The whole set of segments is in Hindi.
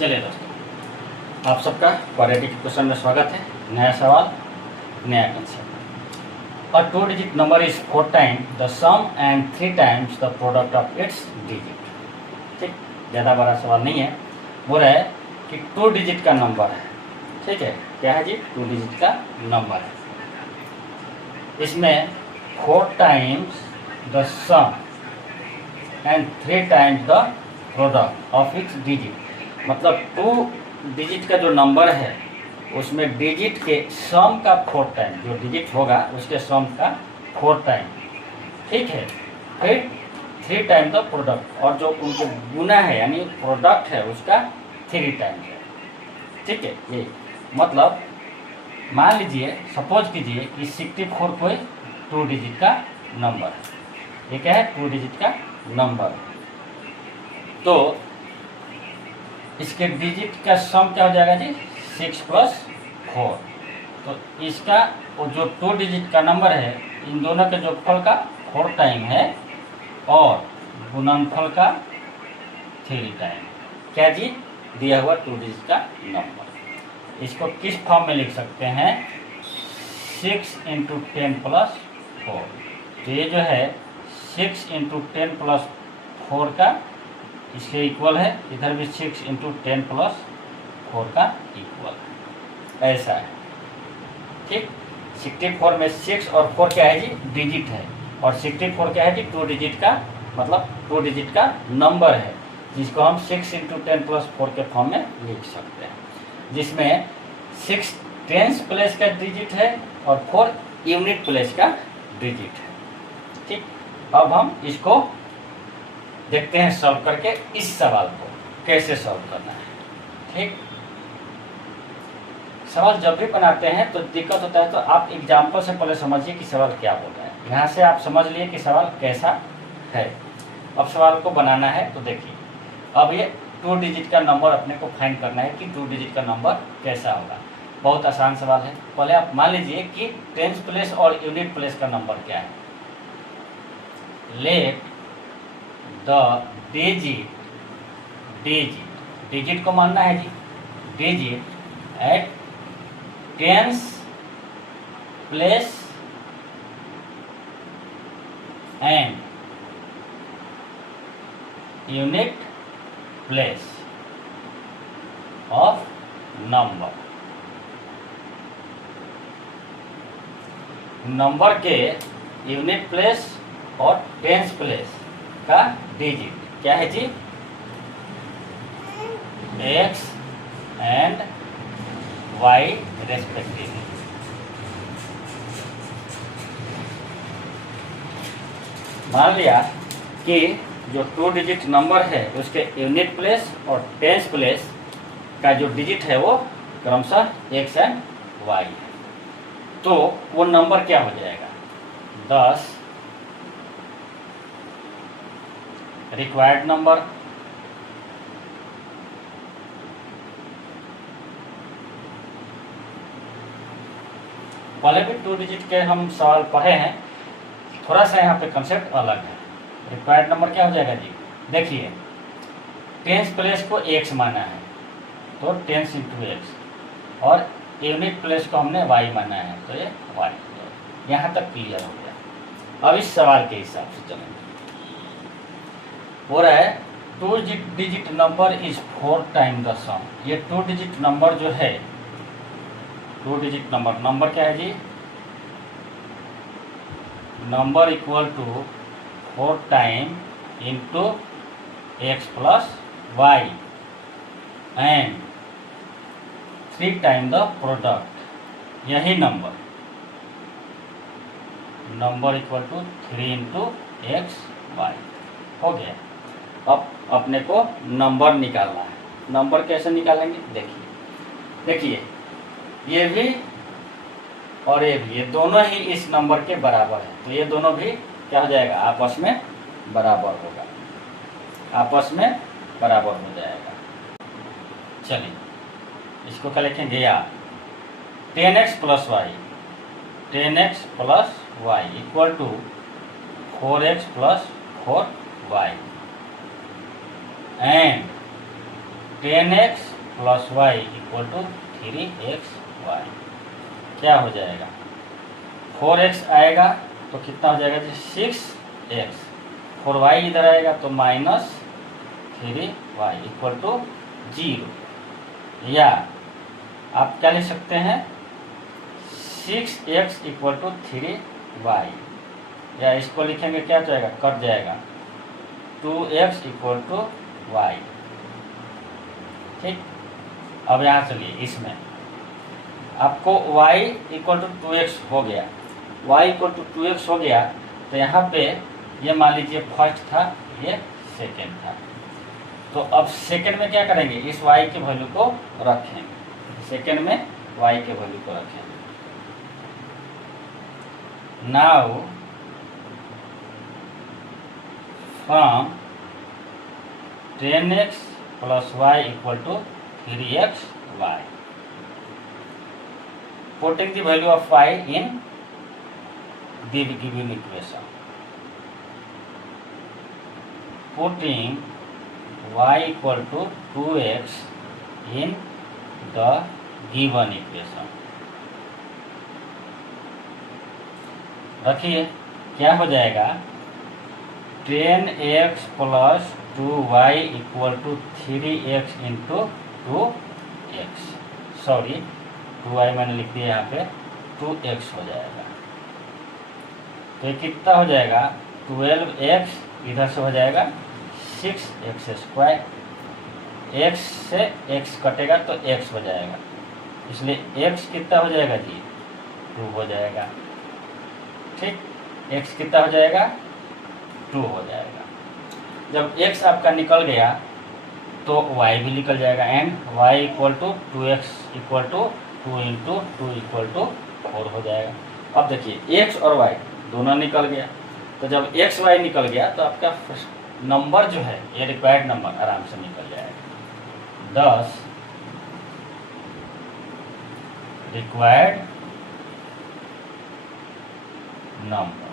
चलिए दोस्तों, आप सबका क्वाड्रेटिक क्वेश्चन में स्वागत है। नया सवाल, नया concept. A 2 digit number is 4 times the sum and 3 times the product of its digit. ठीक, ज़्यादा बड़ा सवाल नहीं है। बोल रहा है कि 2 डिजिट का नंबर है। ठीक है, क्या है जी? 2 डिजिट का नंबर है। इसमें 4 times the sum and 3 times the product of its digit. मतलब 2 डिजिट का जो नंबर है उसमें डिजिट के सम का 4 टाइम, जो डिजिट होगा उसके सम का 4 टाइम। ठीक है, फिर 3 टाइम द प्रोडक्ट, और जो उनको गुना है यानी प्रोडक्ट है उसका 3 टाइम है। ठीक है, ये मतलब मान लीजिए, सपोज कीजिए कि 64 कोई 2 डिजिट का नंबर है। ये क्या है? 2 डिजिट का नंबर। तो इसके डिजिट का सम क्या हो जाएगा जी? 6 + 4। तो इसका वो जो 2 डिजिट का नंबर है, इन दोनों के जोड़फल का 4 टाइम है और गुणनफल का 3 टाइम। क्या जी? दिया हुआ 2 डिजिट का नंबर। इसको किस फॉर्म में लिख सकते हैं? 6 × 10 + 4। तो ये जो है 6 × 10 + 4 का इसके इक्वल है, इधर भी 6 × 10 + 4 का इक्वल है। ऐसा है। ठीक, 64 में 6 और 4 क्या है जी? डिजिट है। और 64 क्या है जी? 2 डिजिट का, मतलब 2 डिजिट का नंबर है, जिसको हम 6 × 10 + 4 के फॉर्म में लिख सकते हैं, जिसमें 6 टेंस प्लेस का डिजिट है और 4 यूनिट प्लेस का डिजिट है। ठीक, अब हम इसको देखते हैं सॉल्व करके, इस सवाल को कैसे सॉल्व करना है। ठीक, सवाल जब भी बनाते हैं तो दिक्कत होता है, तो आप एग्जाम्पल से पहले समझिए कि सवाल क्या बोल रहा है। यहाँ से आप समझ लिए कि सवाल कैसा है। अब सवाल को बनाना है तो देखिए, अब ये 2 डिजिट का नंबर अपने को फाइंड करना है कि 2 डिजिट का नंबर कैसा होगा। बहुत आसान सवाल है। पहले आप मान लीजिए कि टेंस प्लेस और यूनिट प्लेस का नंबर क्या है। लेट द डिजिट को मानना है जी, digit at tens place and unit place of number. Number के यूनिट प्लेस और टेंस प्लेस का डिजिट क्या है जी? x and y respectively. मान लिया कि जो 2 डिजिट नंबर है उसके यूनिट प्लेस और टेंस प्लेस का जो डिजिट है वो क्रमशः x एंड y है। तो वो नंबर क्या हो जाएगा? 10 रिक्वायर्ड नंबर, पहले भी 2 डिजिट के हम सवाल पढ़े हैं, थोड़ा सा यहाँ पे कंसेप्ट अलग है। रिक्वायर्ड नंबर क्या हो जाएगा जी? देखिए, टेंस प्लेस को x माना है तो 10 × x, और यूनिट प्लेस को हमने y माना है तो ये y। यहाँ तक क्लियर हो गया। अब इस सवाल के हिसाब से चलेंगे। हो रहा है 2 digit number is 4 time the sum. ये 2 डिजिट नंबर जो है, 2 डिजिट नंबर क्या है जी? Number equal to 4 time into x + y and 3 time the product. यही number equal to 3 × x y हो गया। अब अपने को नंबर निकालना है। नंबर कैसे निकालेंगे? देखिए, ये भी और ये भी, ये दोनों ही इस नंबर के बराबर है, तो ये दोनों भी क्या हो जाएगा? आपस में बराबर होगा, आपस में बराबर हो जाएगा। चलिए, इसको क्या लिखेंगे? या 10x + y, 10x + y equal to 4x + 4y and 10x plus y equal to 3xy। क्या हो जाएगा? 4x आएगा तो कितना हो जाएगा जी? 6x। 4y इधर आएगा तो माइनस 3y इक्वल टू 0। या आप क्या लिख सकते हैं? 6x equal to 3y। या इसको लिखेंगे क्या जाएगा? कट जाएगा 2x इक्वल टू y। ठीक। अब यहाँ चलिए, इसमें आपको y इक्वल टू 2x हो गया, y इक्वल टू 2x हो गया, तो यहाँ पे ये मान लीजिए फर्स्ट था, ये सेकेंड था। तो अब सेकेंड में क्या करेंगे? इस y के वैल्यू को रखेंगे, सेकेंड में y के वैल्यू को रखेंगे। Now from 10x plus y equal to 3xy, putting the value of y in the given equation, putting y equal to 2x in the given equation। रखिए, क्या हो जाएगा? 10x plus 2y equal to 3x into 2x। Sorry, 2y मैंने लिख दिया यहाँ पे, 2x हो जाएगा। तो ये कितना हो जाएगा? 12x इधर से हो जाएगा 6x स्क्वायर। x से x कटेगा तो x हो जाएगा, इसलिए x कितना हो जाएगा जी? 2 हो जाएगा। ठीक, x कितना हो जाएगा? 2 हो जाएगा। जब x आपका निकल गया तो y भी निकल जाएगा, and y equal to 2x equal to 2 into 2 equal to 4 हो जाएगा। अब देखिए, x और y दोनों निकल गया, तो जब x y निकल गया तो आपका नंबर जो है, ये रिक्वायर्ड नंबर आराम से निकल जाएगा। 10 required number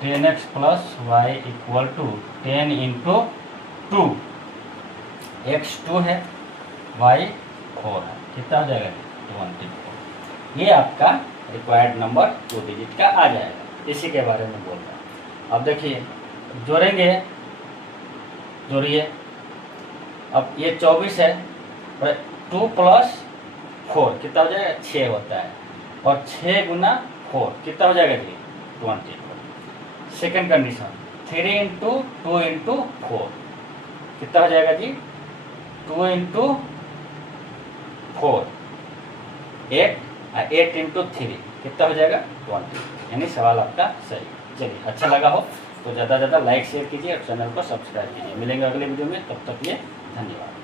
10x plus y equal to 10 into 2। x 2 है, y 4 है, कितना हो जाएगा? 24। ये आपका रिक्वायर्ड नंबर 2 डिजिट का आ जाएगा। इसी के बारे में बोल रहा हूँ। अब देखिए, जोड़ेंगे, जोड़िए। अब ये 24 है, 2 प्लस 4 कितना हो जाएगा? 6 होता है, और 6 गुना 4 कितना हो जाएगा जी? 20। सेकेंड कंडीशन, 3 इंटू 2 इंटू 4 कितना हो जाएगा जी? 2 इंटू 4 8, 8 इंटू 3 कितना हो जाएगा? 20। यानी सवाल आपका सही। चलिए, अच्छा लगा हो तो ज़्यादा से ज़्यादा लाइक शेयर कीजिए और चैनल को सब्सक्राइब कीजिए। मिलेंगे अगले वीडियो में, तब तक ये धन्यवाद।